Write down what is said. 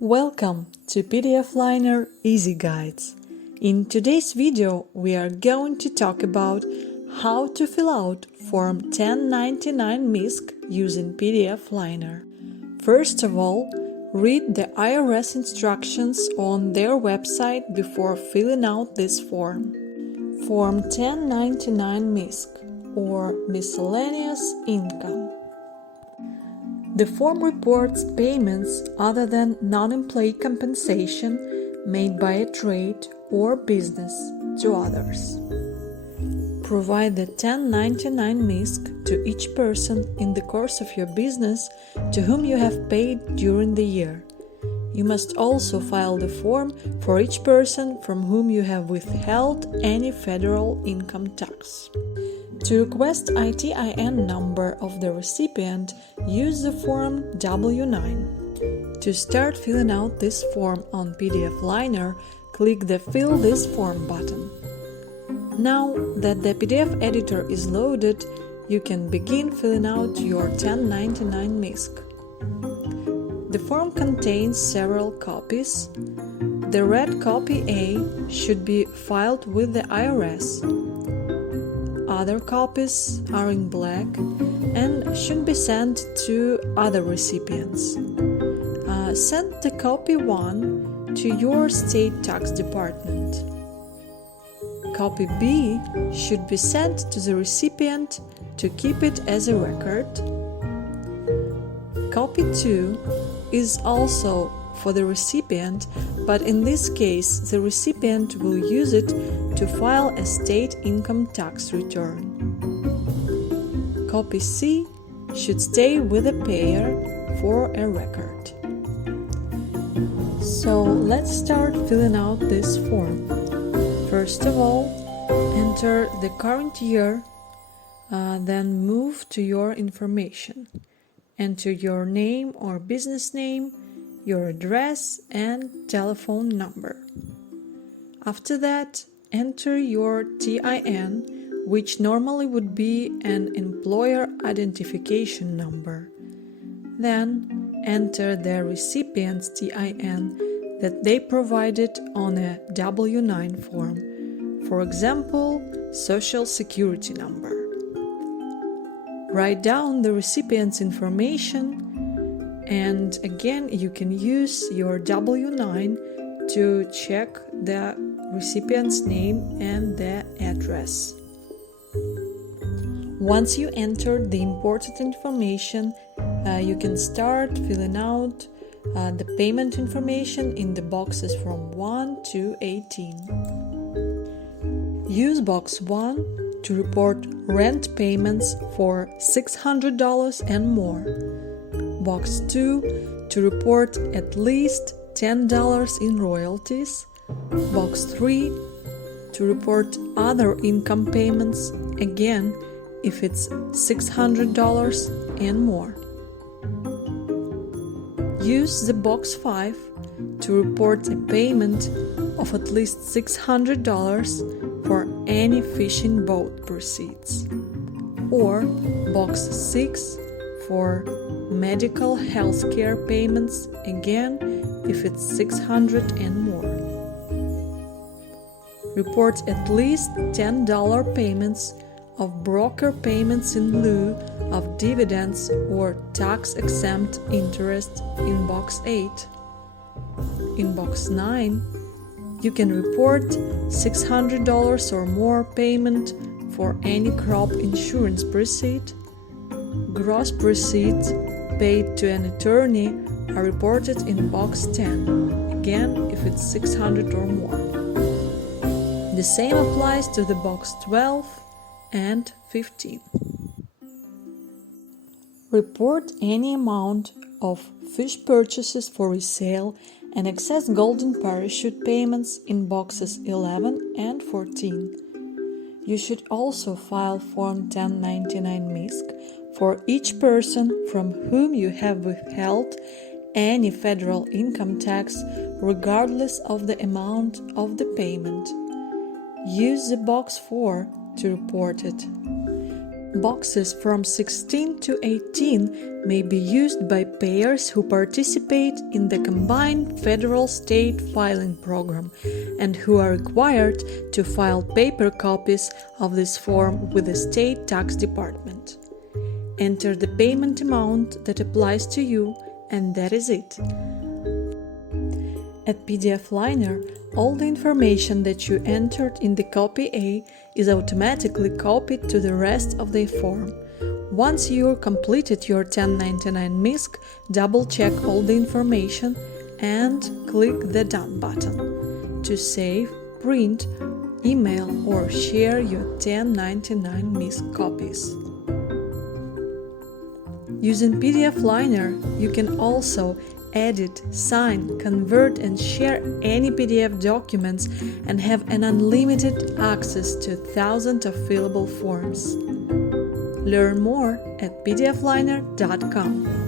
Welcome to PDF Liner Easy Guides. In today's video, we are going to talk about how to fill out Form 1099 MISC using PDF Liner. First of all, read the IRS instructions on their website before filling out this form. Form 1099 MISC, or Miscellaneous Income. The form reports payments other than non-employee compensation made by a trade or business to others. Provide the 1099 MISC to each person in the course of your business to whom you have paid during the year. You must also file the form for each person from whom you have withheld any federal income tax. To request ITIN number of the recipient, use the form W9. To start filling out this form on PDF Liner, click the Fill this form button. Now that the PDF editor is loaded, you can begin filling out your 1099 MISC. The form contains several copies. The red copy A should be filed with the IRS. Other copies are in black and should be sent to other recipients. Send the copy 1 to your state tax department. Copy B should be sent to the recipient to keep it as a record. Copy 2 is also for the recipient, but in this case, the recipient will use it to file a state income tax return. Copy C should stay with the payer for a record. So let's start filling out this form. First of all, enter the current year, then move to your information. Enter your name or business name, your address and telephone number. After that, enter your TIN, which normally would be an employer identification number. Then, enter the recipient's TIN that they provided on a W9 form, for example, Social Security number. Write down the recipient's information, and again you can use your W9 to check the recipient's name and the address. Once you entered the important information, you can start filling out the payment information in the boxes from 1 to 18. Use box 1 to report rent payments for $600 and more. Box 2 to report at least $10 in royalties. Box 3 to report other income payments, again if it's $600 and more. Use the box 5 to report a payment of at least $600 for any fishing boat proceeds. Or box 6 for medical health care payments, again if it's $600 and more. Report at least $10 payments of broker payments in lieu of dividends or tax-exempt interest in box 8. In box 9, you can report $600 or more payment for any crop insurance proceed. Gross proceeds paid to an attorney are reported in box 10, again if it's $600 or more. The same applies to the box 12 and 15. Report any amount of fish purchases for resale and excess golden parachute payments in boxes 11 and 14. You should also file Form 1099 MISC for each person from whom you have withheld any federal income tax, regardless of the amount of the payment. Use the box 4 to report it. Boxes from 16 to 18 may be used by payers who participate in the combined federal-state filing program and who are required to file paper copies of this form with the state tax department. Enter the payment amount that applies to you, and that is it. At PDF Liner, all the information that you entered in the copy A is automatically copied to the rest of the form. Once you completed your 1099 MISC, double-check all the information and click the Done button to save, print, email or share your 1099 MISC copies. Using PDF Liner, you can also edit, sign, convert and share any PDF documents and have an unlimited access to thousands of fillable forms. Learn more at pdfliner.com.